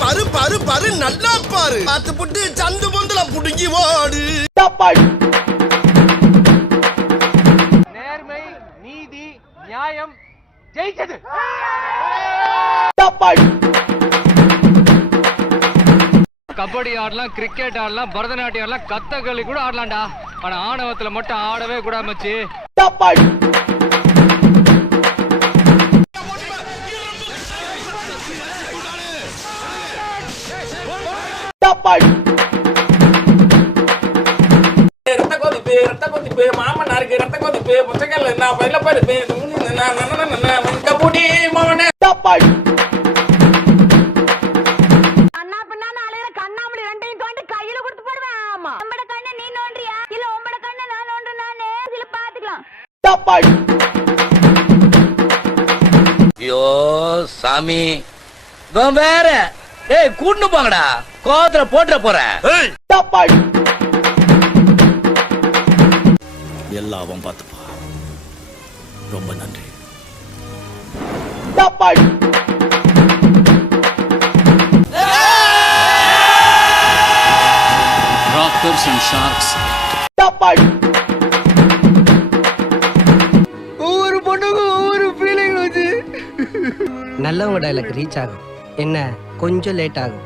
பாரு பாரு பாரு நல்லா பாரு பார்த்து புட்டு சந்து பொந்துல புடுங்கி ஓடு. நேர்மை நீதி நியாயம் ஜெயிச்சது. கபடி ஆடலாம், கிரிக்கெட் ஆடலாம், பரதநாட்டியம் ஆடலாம், கத்தகளி கூட ஆடலாம்டா. ஆனா ஆணவத்துல மட்டும் ஆடவே கூட மச்சி. ரத்த கொதிப்பு மாமனாருக்கு ரத்த கொதிப்பு புத்தகங்கள் நான் பயில பருப்பு கபடி மவனே அண்ணா பின்னால அலையிற கண்ணாமூடி ரெண்டையும் தோண்டி கையில கொடுத்து போடுவேன். ஆமா, உம்பட கண்ணை நீ நோண்டியா இல்ல உம்பட கண்ணை நான் நோண்டுனானே இதுல பாத்துக்கலாம். ஐயோ சாமி வேற ஏய் கூட்டு போங்கடா, கோவத்துல போட்டுற போறேன். எல்லாவும் பார்த்துப்பா. ரொம்ப நன்றி. Rockers and Sharks. ஒவ்வொரு பொண்ணுக்கும் ஒவ்வொரு ஃபீலிங் வச்சு நல்லவங்க டைலாக் ரீச் ஆகும், என்ன கொஞ்சம் லேட் ஆகும்.